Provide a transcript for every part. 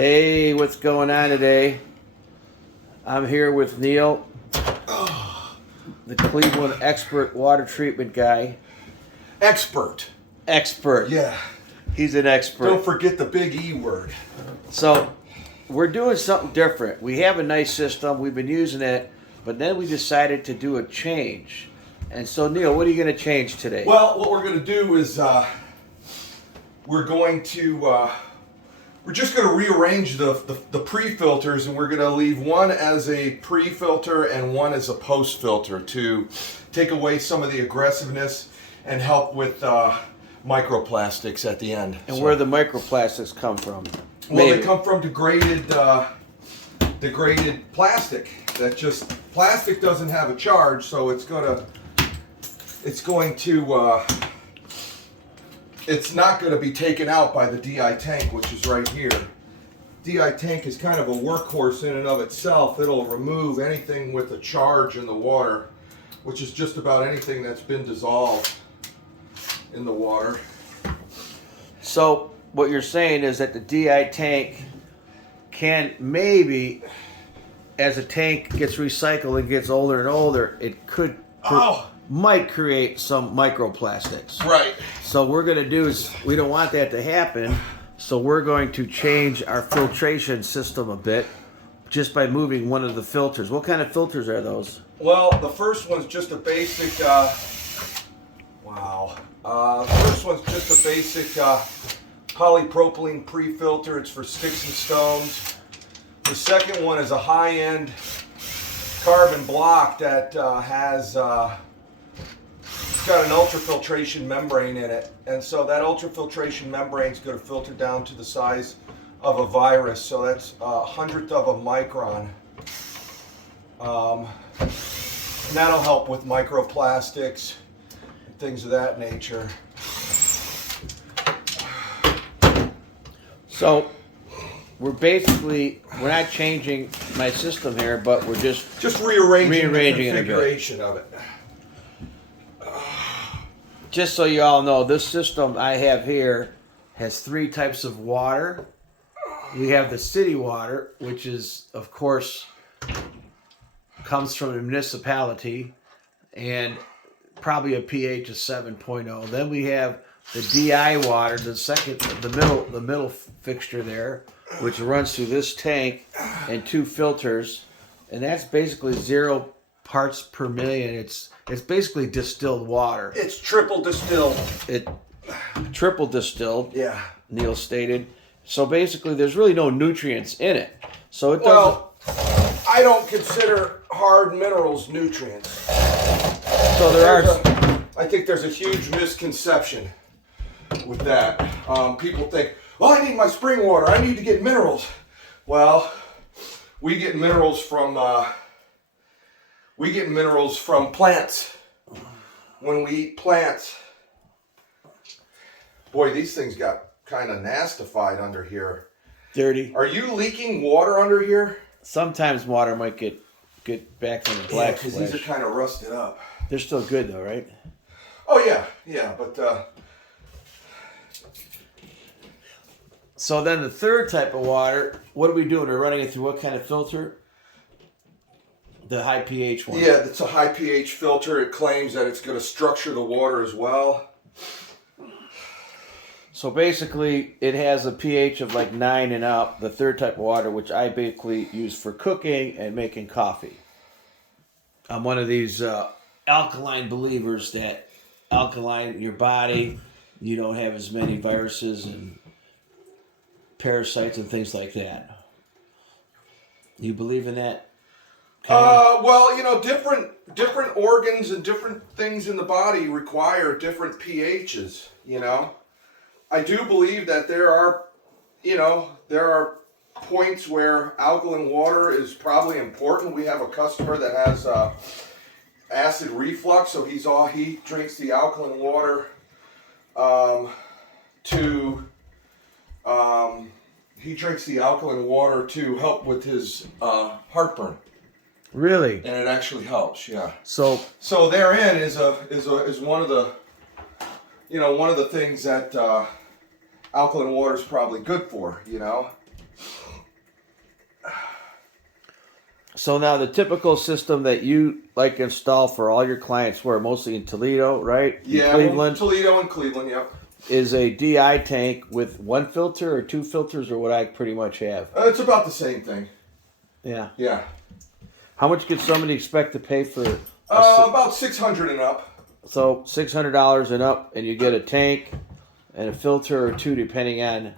Hey, what's going on today? I'm here with Neil, the Cleveland expert water treatment guy. Expert. Yeah. He's an expert. Don't forget the big E word. So, we're doing something different. We have a nice system. We've been using it, but then we decided to do a change. And so, Neil, what are you going to change today? Well, what we're going to do is we're just going to rearrange the pre-filters, and we're going to leave one as a pre-filter and one as a post-filter to take away some of the aggressiveness and help with microplastics at the end. And where do the microplastics come from? Well, they come from degraded plastic. Plastic doesn't have a charge, so it's not going to be taken out by the DI tank, which is right here. DI tank is kind of a workhorse in and of itself. It'll remove anything with a charge in the water, which is just about anything that's been dissolved in the water. So what you're saying is that the DI tank can maybe, as a tank gets recycled and gets older and older, it might create some microplastics. Right. So what we're going to do is, we don't want that to happen, so we're going to change our filtration system a bit just by moving one of the filters. What kind of filters are those? Well, the first one's just a basic, polypropylene pre-filter. It's for sticks and stones. The second one is a high-end carbon block that has it's got an ultrafiltration membrane in it, and so that ultrafiltration membrane is going to filter down to the size of a virus. So that's a hundredth of a micron. And that'll help with microplastics and things of that nature. So we're not changing my system here, but we're just rearranging the configuration of it. Just so you all know, this system I have here has 3 types of water. We have the city water, which is, of course, comes from a municipality and probably a pH of 7.0. Then we have the DI water, the middle fixture there, which runs through this tank and 2 filters, and that's basically 0 parts per million. It's basically distilled water. It's triple distilled. Triple distilled. Yeah. Neil stated. So basically, there's really no nutrients in it. So it doesn't. Well, I don't consider hard minerals nutrients. So I think there's a huge misconception with that. People think, well, I need my spring water. I need to get minerals. Well, we get minerals from plants. When we eat plants, boy, these things got kind of nastified under here. Dirty. Are you leaking water under here? Sometimes water might get back from the black because these are kind of rusted up. They're still good though, right? Oh yeah, but so then the third type of water, what are we doing? We're running it through what kind of filter? The high pH one. Yeah, it's a high pH filter. It claims that it's going to structure the water as well. So basically, it has a pH of like 9 and up, the third type of water, which I basically use for cooking and making coffee. I'm one of these alkaline believers that alkaline your body, you don't have as many viruses and parasites and things like that. You believe in that? Well, different organs and different things in the body require different pHs, I do believe that there are points where alkaline water is probably important. We have a customer that has acid reflux, so he drinks the alkaline water to help with his heartburn. Really? And it actually helps, yeah. So therein is one of the things that alkaline water is probably good for, So now the typical system that you like install for all your clients, where mostly in Toledo, right? In Yeah, Cleveland, Toledo and Cleveland, yep. is a DI tank with one filter or two filters, or what I pretty much have. It's about the same thing. Yeah. Yeah. How much could somebody expect to pay for? About 600 and up. So $600 and up, and you get a tank and a filter or two, depending on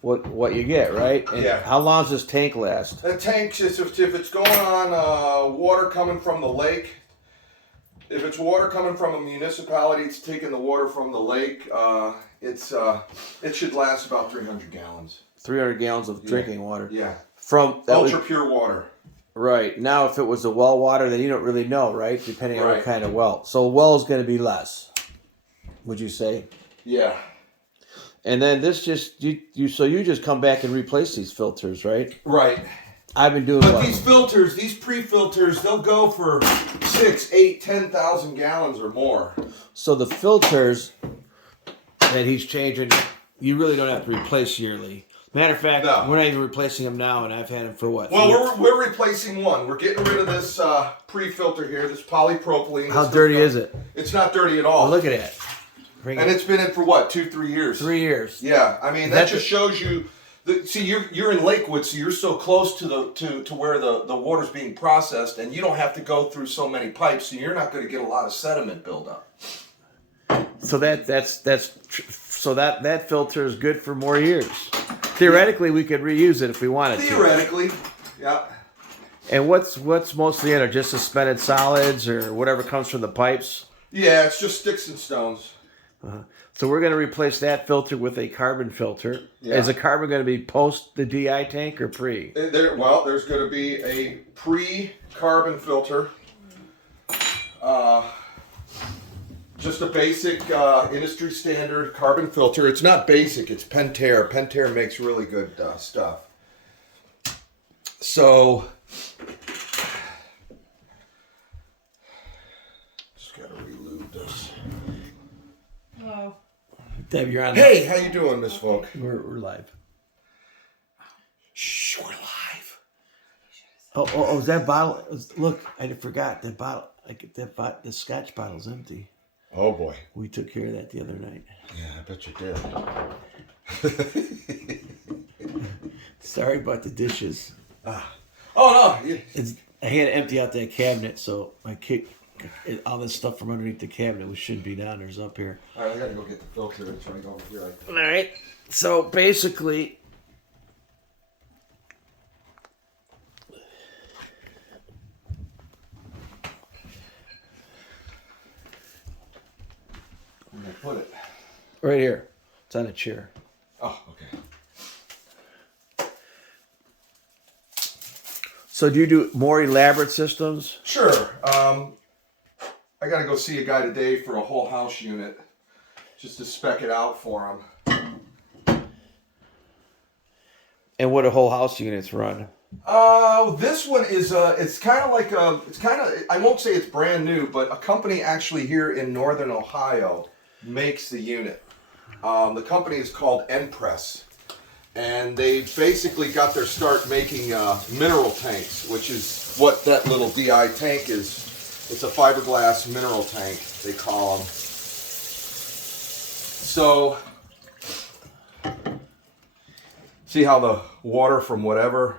what you get, right? And Yeah. how long does this tank last? The tank, if it's going on water coming from the lake, if it's water coming from a municipality, it's taking the water from the lake. It should last about 300 gallons. 300 gallons of drinking water. Yeah. From Ultra pure water. Right. Now, if it was a well water, then you don't really know, right? Depending on what Right. kind of well. So a well is going to be less, would you say? Yeah. And then this just so you just come back and replace these filters, right? Right. I've been doing But what? these filters, these pre-filters, they'll go for 6, 8, 10,000 gallons or more. So the filters that he's changing, you really don't have to replace yearly. Matter of fact, No. we're not even replacing them now, and I've had them for what? Well, we're replacing one. We're getting rid of this pre-filter here, this polypropylene. How dirty is it? It's not dirty at all. Oh, look at that. And it's been in for what, 2-3 years? 3 years. Yeah, I mean that just shows you. See, you're in Lakewood, so you're so close to where the water's being processed, and you don't have to go through so many pipes, so you're not going to get a lot of sediment buildup. So that filter is good for more years. Theoretically, we could reuse it if we wanted to. Theoretically, yeah. And what's mostly in it? Just suspended solids or whatever comes from the pipes? Yeah, it's just sticks and stones. So we're going to replace that filter with a carbon filter. Yeah. Is the carbon going to be post the DI tank or pre? There's going to be a pre-carbon filter. Just a basic industry standard carbon filter. It's not basic, it's Pentair. Pentair makes really good stuff. So, just gotta relube this. Hello. Deb, you're on. Hey, how you doing, Miss Folk? We're live. Shh, we're live. Oh, is that bottle? Look, I forgot that bottle. The Scotch bottle's empty. Oh boy. We took care of that the other night. Yeah, I bet you did. Sorry about the dishes. Oh no. I had to empty out that cabinet, so I kicked all this stuff from underneath the cabinet, which should be down there's up here. All right, I gotta go get the filter. It's right over here. All right. So basically, I'm gonna put it. right here, it's on a chair. Oh, okay. So do you do more elaborate systems? Sure. I gotta go see a guy today for a whole house unit, just to spec it out for him. And what do whole house units run? This one is it's kind of like I won't say it's brand new, but a company actually here in Northern Ohio makes the unit. The company is called Enpress, and they basically got their start making mineral tanks, which is what that little DI tank is. It's a fiberglass mineral tank, they call them. So, see how the water from whatever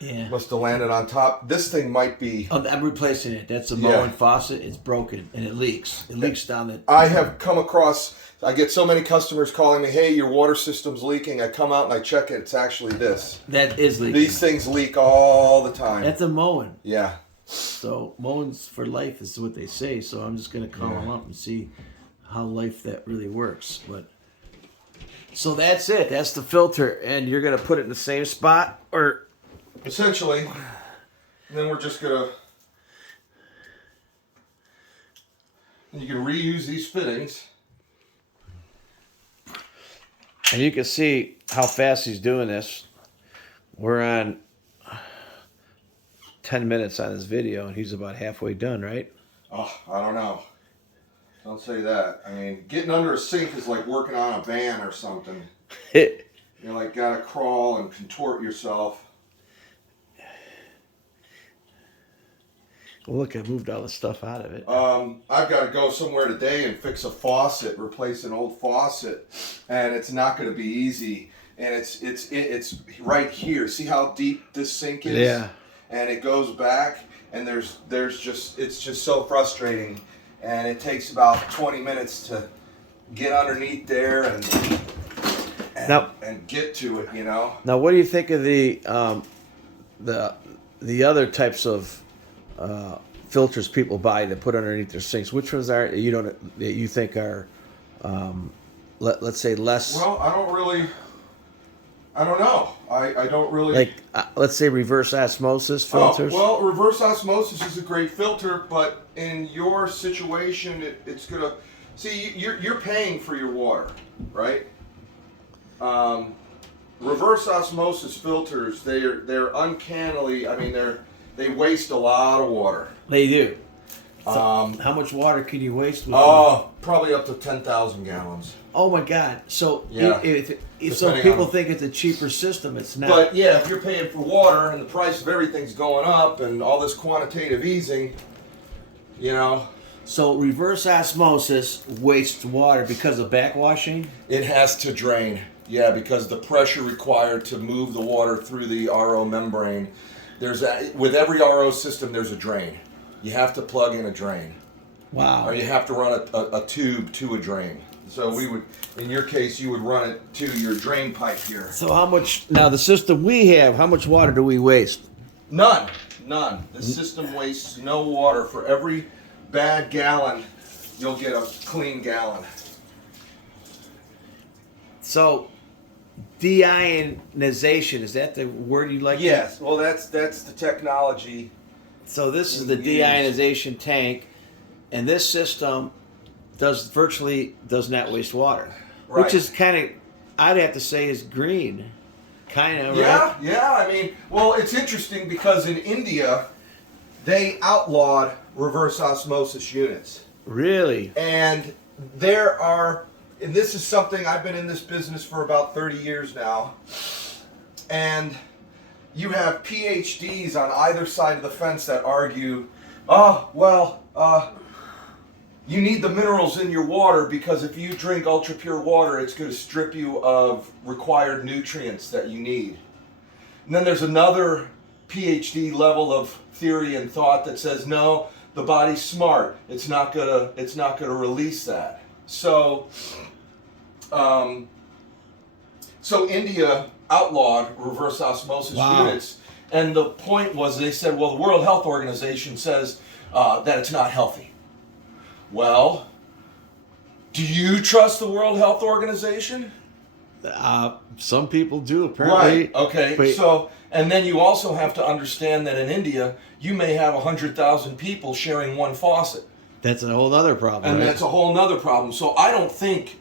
must have landed on top? This thing might be... I'm replacing it. That's a mowing faucet. It's broken, and it leaks. It leaks down the... I have come across... I get so many customers calling me, hey, your water system's leaking. I come out and I check it. It's actually this. That is leaking. These things leak all the time. That's a mowing. Yeah. So mowing's for life is what they say. So I'm just going to call them up and see how life that really works. But so that's it. That's the filter. And you're going to put it in the same spot? Or... Essentially. And then we're just going to... You can reuse these fittings. And you can see how fast he's doing this. We're on 10 minutes on this video, and he's about halfway done, right? Oh, I don't know. Don't say that. I mean, getting under a sink is like working on a van or something. You're like, gotta crawl and contort yourself. Well, look, I moved all the stuff out of it. I've got to go somewhere today and fix a faucet, replace an old faucet, and it's not going to be easy. And it's right here. See how deep this sink is? Yeah. And it goes back, and it's just so frustrating. And it takes about 20 minutes to get underneath there and get to it, you know. Now, what do you think of the other types of filters people buy that put underneath their sinks? Which ones are you think are let's say less? Well, I don't know. I don't really like let's say reverse osmosis filters. Oh, well, reverse osmosis is a great filter, but in your situation, it's gonna see you're paying for your water, right? Reverse osmosis filters, they're uncannily. I mean, they waste a lot of water. They do. So how much water can you waste with them? Probably up to 10,000 gallons. Oh my God! So Yeah. so people think it's a cheaper system. It's not. But yeah, if you're paying for water and the price of everything's going up and all this quantitative easing, you know. So reverse osmosis wastes water because of backwashing? It has to drain. Yeah, because the pressure required to move the water through the RO membrane. With every RO system, there's a drain. You have to plug in a drain. Wow. Or you have to run a tube to a drain. So in your case, you would run it to your drain pipe here. So how much, now the system we have, how much water do we waste? None. The system wastes no water. For every bad gallon, you'll get a clean gallon. So, deionization, is that the word you like? Yes. Well, that's the technology. So this is the deionization tank, and this system virtually does not waste water, Right. which is kind of, I'd have to say, is green, kind of. Yeah, right? yeah. I mean, well, it's interesting because in India, they outlawed reverse osmosis units. Really? And and this is something, I've been in this business for about 30 years now, and you have PhDs on either side of the fence that argue, you need the minerals in your water because if you drink ultra pure water, it's going to strip you of required nutrients that you need. And then there's another PhD level of theory and thought that says, no, the body's smart. It's not gonna release that. So India outlawed reverse osmosis units, and the point was they said, well, the World Health Organization says that it's not healthy. Well, do you trust the World Health Organization? Some people do, apparently. Right. Okay. But, and then you also have to understand that in India, you may have 100,000 people sharing one faucet. that's a whole other problem. And right? that's a whole nother problem. So I think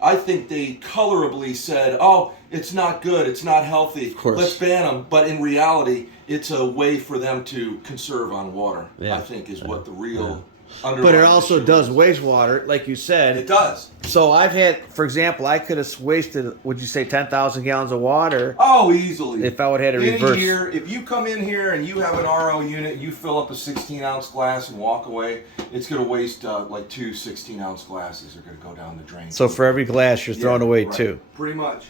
they colorably said, oh, it's not good, it's not healthy, of course. Let's ban them. But in reality, it's a way for them to conserve on water, Yeah. I think is what the real But underlying it also issue does is. waste water, like you said. It does. So I've had, for example, I could have wasted, would you say, 10,000 gallons of water Oh, easily. if I would have had a In reverse. here, if you come in here and you have an RO unit, you fill up a 16-ounce glass and walk away, it's going to waste like two 16-ounce glasses are going to go down the drain. So for every glass, you're throwing away right. two. Pretty much.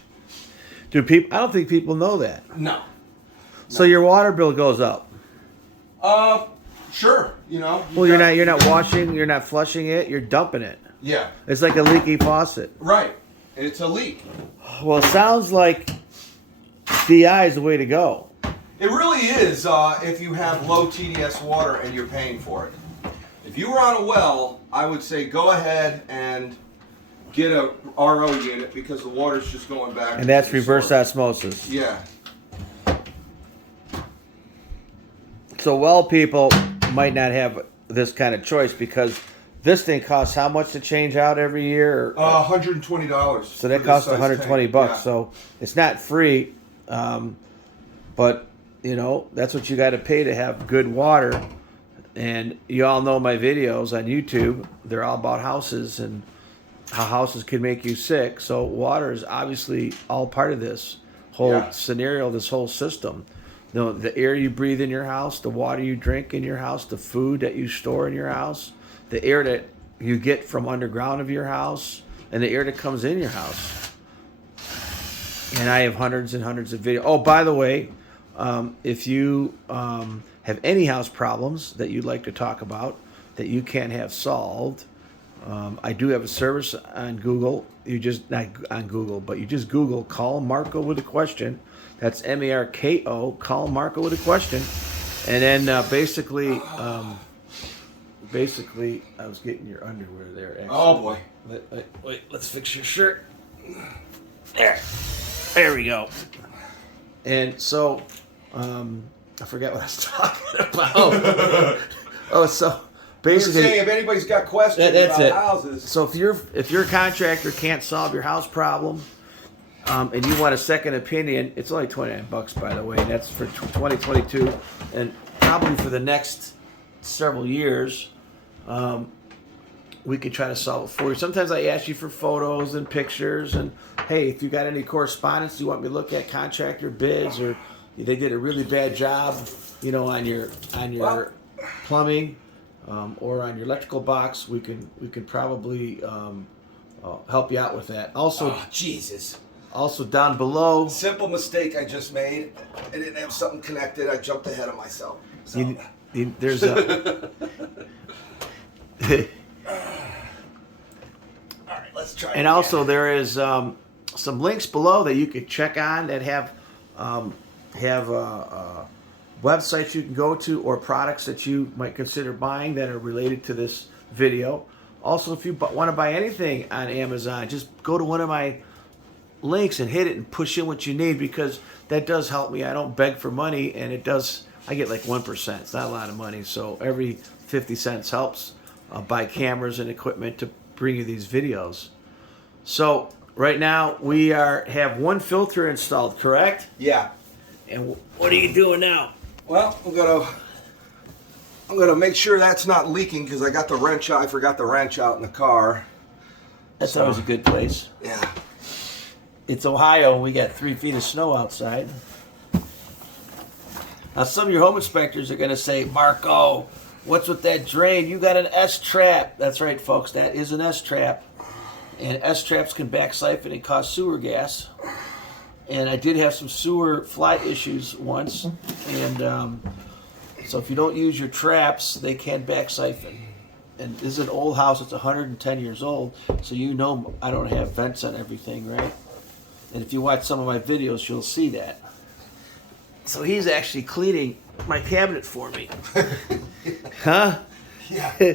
I don't think people know that. No. So your water bill goes up. Sure. You know. Well, you're not washing, you're not flushing it, you're dumping it. Yeah. It's like a leaky faucet. Right. It's a leak. Well, it sounds like DI is the way to go. It really is if you have low TDS water and you're paying for it. If you were on a well, I would say go ahead and get a RO unit because the water's just going back. And that's to the reverse source. osmosis. Yeah. So well people might not have this kind of choice because this thing costs how much to change out every year? $120. So that costs 120 bucks. Yeah. So it's not free, but you know that's what you got to pay to have good water. And you all know my videos on YouTube; they're all about houses and how houses can make you sick. So water is obviously all part of this whole Yeah. scenario, this whole system. the air you breathe in your house, the water you drink in your house, the food that you store in your house, the air that you get from underground of your house, and the air that comes in your house. And I have hundreds and hundreds of videos. Oh, by the way, if you have any house problems that you'd like to talk about that you can't have solved, I do have a service on Google. You just, not on Google, but you just Google "Call Marko with a question." That's Marko. Call Marko with a question, and then basically, I was getting your underwear there. Actually. Oh boy! Wait, let's fix your shirt. There we go. And so, I forgot what I was talking about. Oh, so basically, You're saying if anybody's got questions that's about it. houses, So if your contractor can't solve your house problem, and you want a second opinion, it's only $29, by the way. And that's for 2022, and probably for the next several years. We could try to solve it for you. Sometimes I ask you for photos and pictures, and hey, if you got any correspondence you want me to look at, contractor bids, or they did a really bad job, on your plumbing, or on your electrical box, we can probably help you out with that. Also, Jesus. Also down below, Simple mistake I just made. I didn't have something connected. I jumped ahead of myself. So. there's a. All right, let's try. And also there is some links below that you could check on that have websites you can go to, or products that you might consider buying that are related to this video. Also, if you want to buy anything on Amazon, just go to one of my links and hit it and push in what you need, because that does help me. I don't beg for money, and I get like 1%. It's not a lot of money, so every 50 cents helps buy cameras and equipment to bring you these videos. So right now we have one filter installed, correct? Yeah. And what are you doing now? Well, I'm gonna make sure that's not leaking, because I got the wrench. I forgot the wrench out in the car. That's always a good place. Yeah. It's Ohio, and we got 3 feet of snow outside. Now, some of your home inspectors are going to say, Marko, what's with that drain? You got an S-trap. That's right, folks. That is an S-trap. And S-traps can back siphon and cause sewer gas. And I did have some sewer fly issues once. And so if you don't use your traps, they can back siphon. And this is an old house. It's 110 years old. So I don't have vents on everything, right? And if you watch some of my videos, you'll see that. So he's actually cleaning my cabinet for me. Huh? Yeah.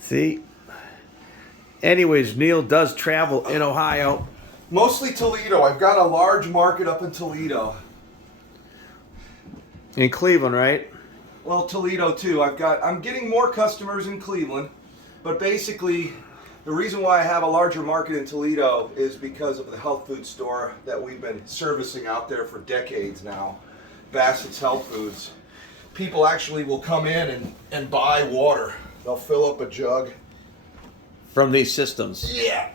See? Anyways, Neil does travel in Ohio. Mostly Toledo. I've got a large market up in Toledo. In Cleveland, right? Well, Toledo too. I'm getting more customers in Cleveland, but basically the reason why I have a larger market in Toledo is because of the health food store that we've been servicing out there for decades now, Bassett's Health Foods. People actually will come in and buy water. They'll fill up a jug. From these systems. Yeah.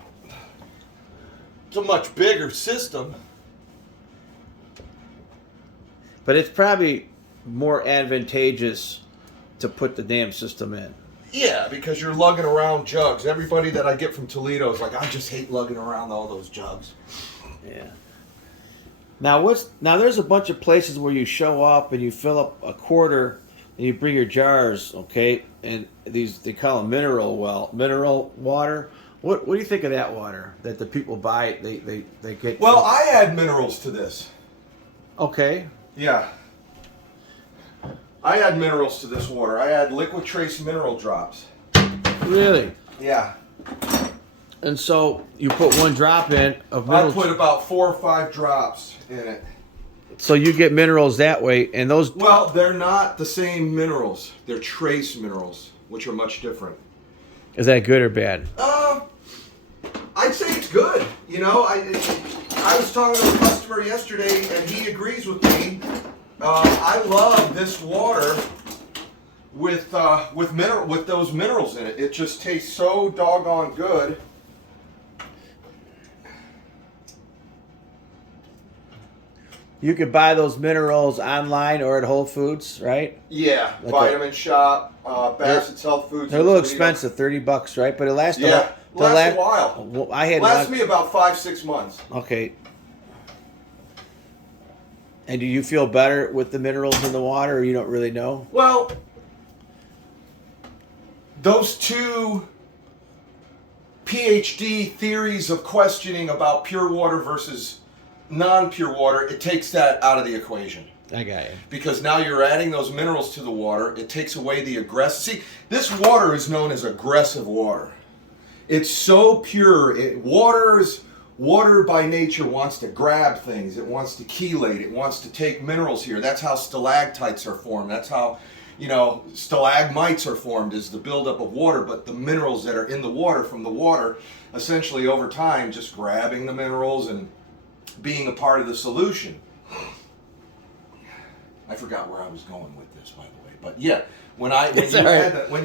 It's a much bigger system. But it's probably more advantageous to put the damn system in. Yeah, because you're lugging around jugs. Everybody that I get from Toledo is like, I just hate lugging around all those jugs. Yeah. Now there's a bunch of places where you show up and you fill up a quarter and you bring your jars, okay? And they call them mineral water. What do you think of that water that the people buy? They get. Well, I add minerals to this. Okay. Yeah. I add minerals to this water. I add liquid trace mineral drops. Really? Yeah. And so you put one drop in of I minerals. put about 4 or 5 drops in it. So you get minerals that way, and those. Well, they're not the same minerals. They're trace minerals, which are much different. Is that good or bad? I'd say it's good. You know, I was talking to a customer yesterday, and he agrees with me. I love this water with those minerals in it. It just tastes so doggone good. You could buy those minerals online or at Whole Foods, right? Yeah, Like Vitamin Shop, Bassett's Health Foods. They're a little expensive, $30, right? But it lasts. Yeah, lasts a while. Well, I had lasts me about 5-6 months. Okay. And do you feel better with the minerals in the water, or you don't really know? Well, those two PhD theories of questioning about pure water versus non-pure water, it takes that out of the equation. I got you. Because now you're adding those minerals to the water. It takes away the aggressive. See, this water is known as aggressive water. It's so pure. Water by nature wants to grab things. It wants to chelate. It wants to take minerals here. That's how stalactites are formed. That's how, stalagmites are formed, is the buildup of water. But the minerals that are in the water from the water, essentially over time, just grabbing the minerals and being a part of the solution. I forgot where I was going with this, by the way. But yeah, when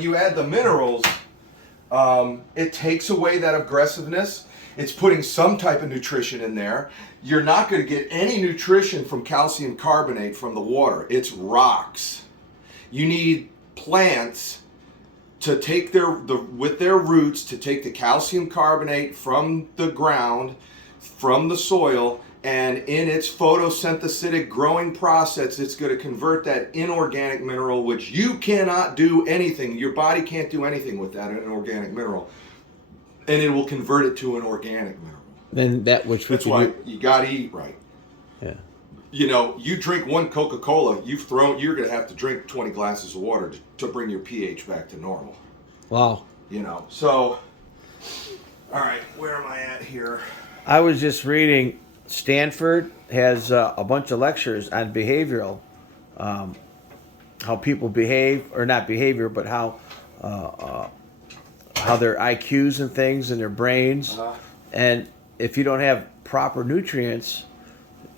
you add the minerals, it takes away that aggressiveness. It's putting some type of nutrition in there. You're not going to get any nutrition from calcium carbonate from the water. It's rocks. You need plants to take with their roots to take the calcium carbonate from the ground, from the soil, and in its photosynthetic growing process, it's going to convert that inorganic mineral, which you cannot do anything. Your body can't do anything with that inorganic mineral. And it will convert it to an organic mineral. Then that's why you got to eat right. Yeah. You drink one Coca-Cola, you're going to have to drink 20 glasses of water to bring your pH back to normal. Wow. So, all right, where am I at here? I was just reading, Stanford has a bunch of lectures on behavioral, how people behave, or not behavior, but how their IQs and things in their brains. And if you don't have proper nutrients,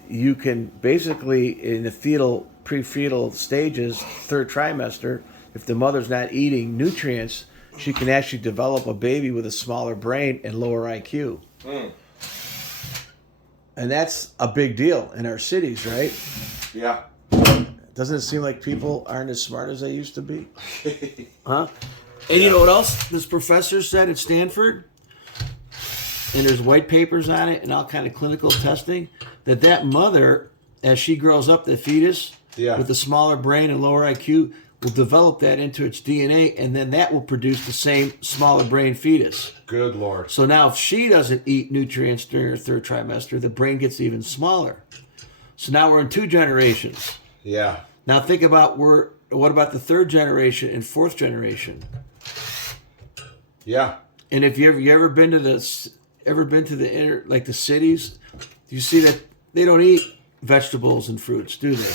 you can basically, in the pre-fetal stages, third trimester, if the mother's not eating nutrients, she can actually develop a baby with a smaller brain and lower IQ. And that's a big deal in our cities, right? Yeah. Doesn't it seem like people aren't as smart as they used to be? Huh? And you know what else this professor said at Stanford? And there's white papers on it and all kind of clinical testing, that mother, as she grows up, the fetus, with a smaller brain and lower IQ, will develop that into its DNA, and then that will produce the same smaller brain fetus. Good Lord. So now if she doesn't eat nutrients during her third trimester, the brain gets even smaller. So now we're in 2 generations. Yeah. Now think about what about the 3rd generation and 4th generation? Yeah. And if you ever been to the cities, you see that they don't eat vegetables and fruits, do they?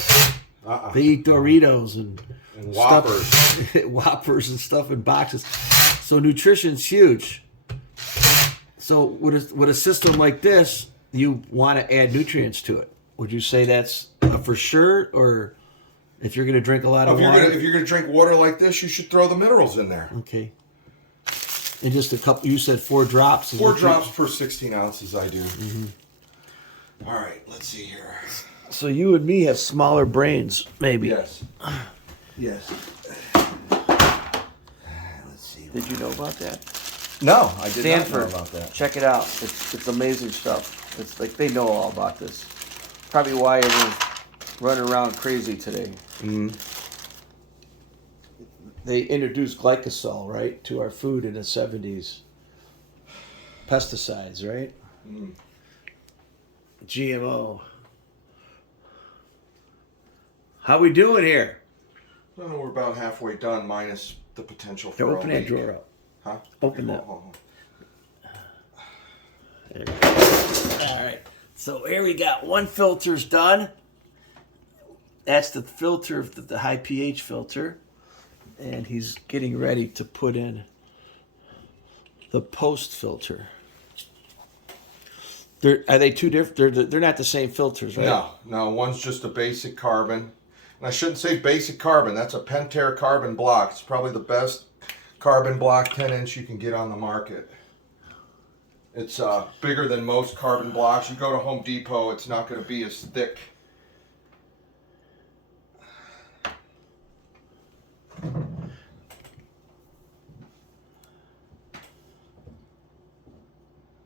They eat Doritos and Whoppers. Whoppers and stuff in boxes. So nutrition's huge. So with a system like this, you want to add nutrients to it. Would you say that's for sure, or if you're going to drink a lot of water? If you're going to drink water like this, you should throw the minerals in there. Okay. And just a couple. You said 4 drops. 4 drops per 16 ounces. I do. All right. Let's see here. So you and me have smaller brains, maybe. Yes. Yes. Let's see. Did you know about that? No, I did Stanford, not know about that. Check it out. It's amazing stuff. It's like they know all about this. Probably why everyone's running around crazy today. They introduced glycosol, right, to our food in the 70s. Pesticides, right? GMO. How we doing here? No, we're about halfway done, minus the potential for Open that drawer up. Huh? Open that. Hold on. There we go. All right. So here we got 1 filter's done. That's the filter, the high pH filter. And he's getting ready to put in the post filter. Are they 2 different? They're not the same filters, right? No. One's just a basic carbon. And I shouldn't say basic carbon. That's a Pentair carbon block. It's probably the best carbon block 10-inch you can get on the market. It's bigger than most carbon blocks. You go to Home Depot, it's not going to be as thick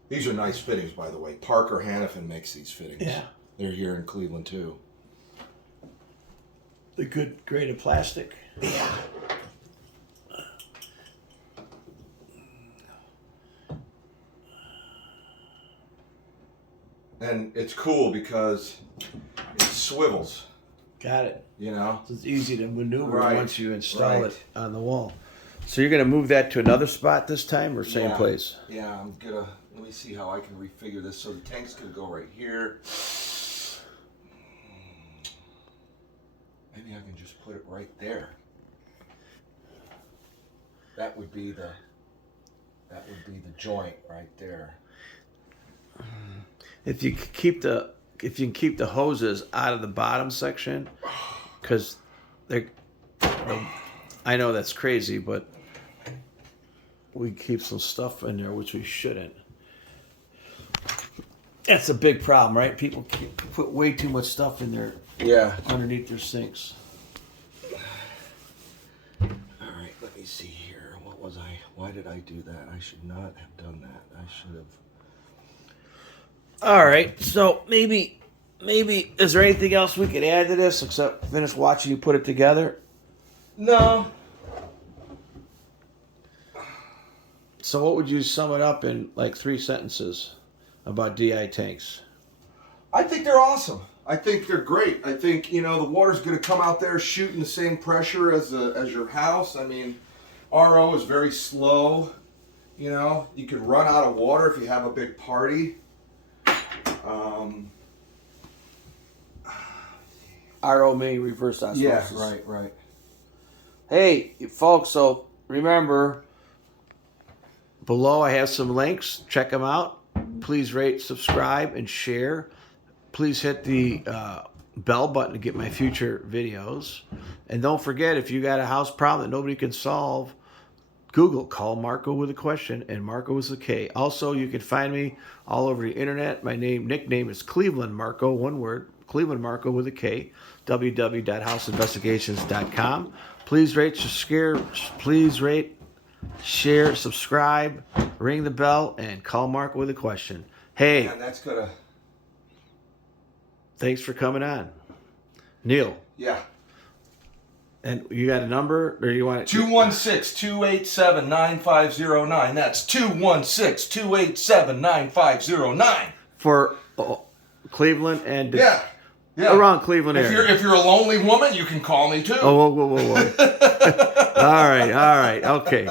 These are nice fittings, by the way. Parker Hannafin makes these fittings. Yeah. They're here in Cleveland, too. The good grade of plastic. Yeah. And it's cool because it swivels, Got it. you know? So it's easy to maneuver Right, once you install right. it on the wall. So you're going to move that to another spot this time or same Yeah. place? Yeah, I'm gonna, let me see how I can refigure this. So the tank's gonna go right here. Maybe I can just put it right there. That would be the joint right there. If you can keep the hoses out of the bottom section, because I know that's crazy, but we keep some stuff in there which we shouldn't. That's a big problem, right? People put way too much stuff in there Yeah. underneath their sinks. All right, let me see here. What was I? Why did I do that? I should not have done that. I should have. All right, so maybe is there anything else we could add to this except finish watching you put it together? No. So what would you sum it up in like 3 sentences about DI tanks? I think they're awesome. I think they're great. I think, you know, the water's going to come out there shooting the same pressure as your house. I mean, RO is very slow. You know, you could run out of water if you have a big party. RO meaning reverse osmosis. right. Hey, folks, so remember, below I have some links. Check them out. Please rate, subscribe, and share. Please hit the bell button to get my future videos. And don't forget, if you got a house problem that nobody can solve, Google, call Marko with a question, and Marko is a K. Also, you can find me all over the internet. My nickname is Clevelandmarko, one word, Clevelandmarko with a K, www.houseinvestigations.com. Please rate, share, subscribe, ring the bell, and call Marko with a question. Hey, And that's going to... thanks for coming on. Neil, Yeah. and you got a number, or you want it? 216-287-9509. That's 216-287-9509. For Cleveland and Yeah. around Cleveland If area. you're a lonely woman, you can call me too. Oh, whoa. All right, okay.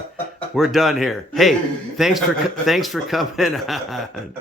We're done here. Hey, thanks for coming on.